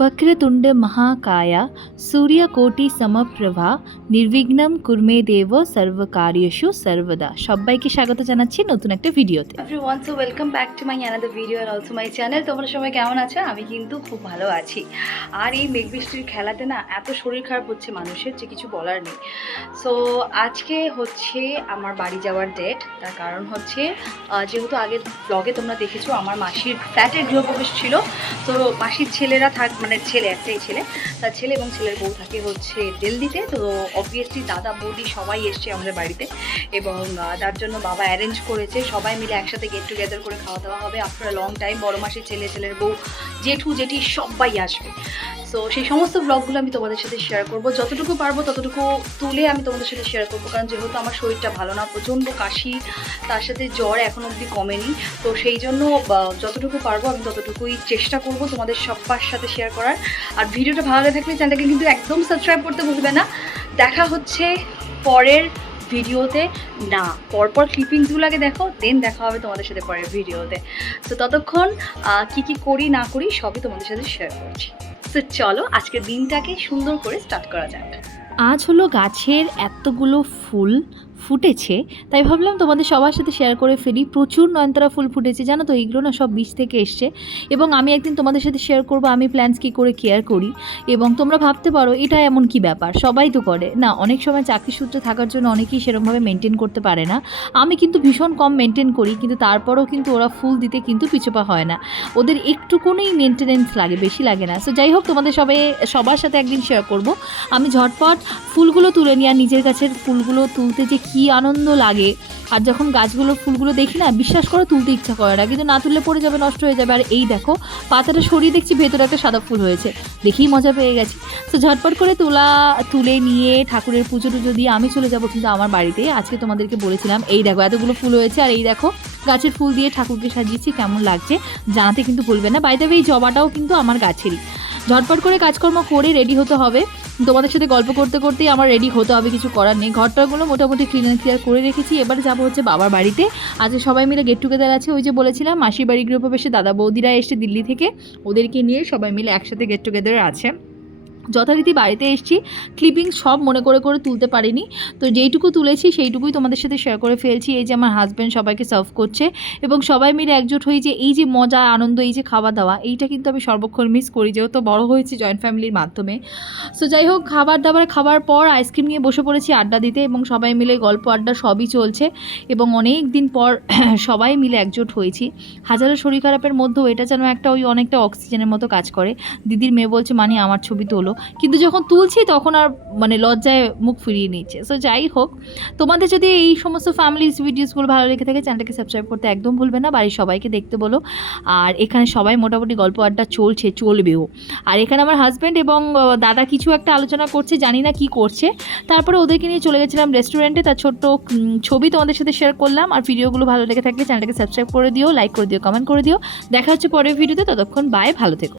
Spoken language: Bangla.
वक्रतुंड महाकाया सूर्यकोटि समप्रभा নির্বিঘ্নম কুর্মে দেব সর্বকার্যেষু সর্বদা। সবাইকে স্বাগত জানাচ্ছি নতুন একটা ভিডিওতে। Everyone, so welcome back to my another video are also my channel. তোমরা সবাই কেমন আছো? আমি কিন্তু খুব ভালো আছি। আর এই মেঘ বৃষ্টির খেলাতে না এত শরীর খারাপ হচ্ছে মানুষের যে কিছু বলার নেই। সো আজকে হচ্ছে আমার বাড়ি যাওয়ার ডেট। তার কারণ হচ্ছে যেহেতু আগের ব্লগে তোমরা দেখেছো আমার মাসির ফ্ল্যাটের গৃহপ্রবেশ ছিল। তো মাসির ছেলেরা মানে ছেলে একটাই ছেলে, তার ছেলে এবং ছেলের বউ থাকে হচ্ছে দিল্লিতে। তো অবভিয়াসলি দাদা বৌদি সবাই এসছে আমাদের বাড়িতে এবং তার জন্য বাবা অ্যারেঞ্জ করেছে সবাই মিলে একসাথে গেট টুগেদার করে খাওয়া দাওয়া হবে আফটার লং টাইম। বড় মাসির ছেলে, ছেলের বউ, জেঠু জেঠি সবাই আসবে। সো সেই সমস্ত ব্লগগুলো আমি তোমাদের সাথে শেয়ার করবো, যতটুকু পারবো ততটুকু তুলে আমি তোমাদের সাথে শেয়ার করবো। কারণ যেহেতু আমার শরীরটা ভালো না, প্রচণ্ড কাশি, তার সাথে জ্বর এখনও অবধি কমেনি। তো সেই জন্য যতটুকু পারবো আমি ততটুকুই চেষ্টা করব তোমাদের সবার সাথে শেয়ার করার। আর ভিডিওটা ভালো লাগে থাকলে চ্যানেলটাকে কিন্তু একদম সাবস্ক্রাইব করতে ভুলবে না। দেখা হচ্ছে পরের ভিডিওতে, না পরপর ক্লিপিংসগুলো আগে দেখো, দেন দেখা হবে তোমাদের সাথে পরের ভিডিওতে। তো ততক্ষণ কি করি না করি সবই তোমাদের সাথে শেয়ার করছি। তো চলো আজকের দিনটাকে সুন্দর করে স্টার্ট করা যাক। আজ হলো গাছের এতগুলো ফুল ফুটেছে, তাই ভাবলাম তোমাদের সবার সাথে শেয়ার করে ফেলি। প্রচুর নয়নতারা ফুল ফুটেছে, জানো তো এইগুলো না সব বীজ থেকে এসছে। এবং আমি একদিন তোমাদের সাথে শেয়ার করবো আমি প্ল্যান্টস কী করে কেয়ার করি। এবং তোমরা ভাবতে পারো এটা এমন কি ব্যাপার, সবাই তো করে না। অনেক সময় চাকরি সূত্রে থাকার জন্য অনেকেই সেরকমভাবে মেনটেন করতে পারে না। আমি কিন্তু ভীষণ কম মেনটেন করি, কিন্তু তারপরেও কিন্তু ওরা ফুল দিতে কিন্তু পিছুপা হয় না। ওদের একটুকুনই মেনটেনেন্স লাগে, বেশি লাগে না। সো যাই হোক, তোমাদের সবার সাথে একদিন শেয়ার করব। আমি ঝটপট ফুলগুলো তুলে নিই, আর নিজের কাছের ফুলগুলো তুলতে যে কী আনন্দ লাগে। আর যখন গাছগুলোর ফুলগুলো দেখি না, বিশ্বাস করে তুলতে ইচ্ছা করে না, কিন্তু না তুললে পড়ে যাবে, নষ্ট হয়ে যাবে। আর এই দেখো পাতাটা সরিয়ে দেখছি ভেতরে একটা সাদা ফুল হয়েছে, দেখেই মজা পেয়ে গেছি। তো ঝটপট করে তুলে নিয়ে ঠাকুরের পুজো টুজো দিয়ে আমি চলে যাব কিন্তু আমার বাড়িতে। আজকে তোমাদেরকে বলেছিলাম এই দেখো এতগুলো ফুল হয়েছে, আর এই দেখো গাছের ফুল দিয়ে ঠাকুরকে সাজিয়েছি, কেমন লাগছে জানাতে কিন্তু ভুলবে না। বাই দ্য ওয়ে এই জবাটাও কিন্তু আমার গাছেরই। ঝটপট করে কাজকর্ম করে রেডি হতে হবে। তোমাদের সাথে গল্প করতে করতেই আমার রেডি হতে হবে, কিছু করার নেই। ঘরটাগুলো মোটামুটি ক্লিয়ার করে রেখেছি। এবারে যাবো হচ্ছে বাবার বাড়িতে। আজকে সবাই মিলে গেট টুগেদার আছে। ওই যে বলেছিলাম মাসির বাড়ি গৃহপ্রবেশে দাদা বৌদিরা এসছে দিল্লি থেকে, ওদেরকে নিয়ে সবাই মিলে একসাথে গেট টুগেদার আছে। যথারীতি বাড়িতে এসেছি, ক্লিপিং সব মনে করে তুলতে পারিনি, তো যেইটুকু তুলেছি সেইটুকুই তোমাদের সাথে শেয়ার করে ফেলছি। এই যে আমার হাজব্যান্ড সবাইকে সার্ভ করছে এবং সবাই মিলে একজোট হয়ে যে এই যে মজা আনন্দ, এই যে খাওয়া দাওয়া, এইটা কিন্তু আমি সর্বক্ষণ মিস করি, যেহেতু বড় হয়েছি জয়েন্ট ফ্যামিলির মাধ্যমে। সো যাই হোক, খাবার পর আইসক্রিম নিয়ে বসে পড়েছি আড্ডা দিতে, এবং সবাই মিলে গল্প আড্ডা সবই চলছে। এবং অনেক দিন পর সবাই মিলে একজোট হয়েছি। হাজারো শরীর খারাপের মধ্যেও এটা যেন একটা অনেকটা অক্সিজেনের মতো কাজ করে। দিদির মেয়ে বলছে মানে আমার ছবি তোলো, কিন্তু যখন তুলছি তখন আর লজ্জায় মুখ ফিরিয়ে নিচ্ছে। সো যাই হোক, তোমাদের যদি এই সমস্ত ফ্যামিলিজ ভিডিওসগুলো ভালো লেগে থাকে চ্যানেলটাকে সাবস্ক্রাইব করতে একদম ভুলবে না, বাড়ির সবাইকে দেখতে বলো। আর এখানে সবাই মোটামুটি গল্প আড্ডা চলবেও। আর এখানে আমার হাজব্যান্ড এবং দাদা কিছু একটা আলোচনা করছে, জানি না কি করছে। তারপরে ওদেরকে নিয়ে চলে গেছিলাম রেস্টুরেন্টে, তার ছোট্ট ছবি তোমাদের সাথে শেয়ার করলাম। আর ভিডিওগুলো ভালো লেগে থাকলে চ্যানেলটাকে সাবস্ক্রাইব করে দিও, লাইক করে দিও, কমেন্ট করে দিও। দেখা হচ্ছে পরের ভিডিওতে, ততক্ষণ বাই, ভালো থেকো।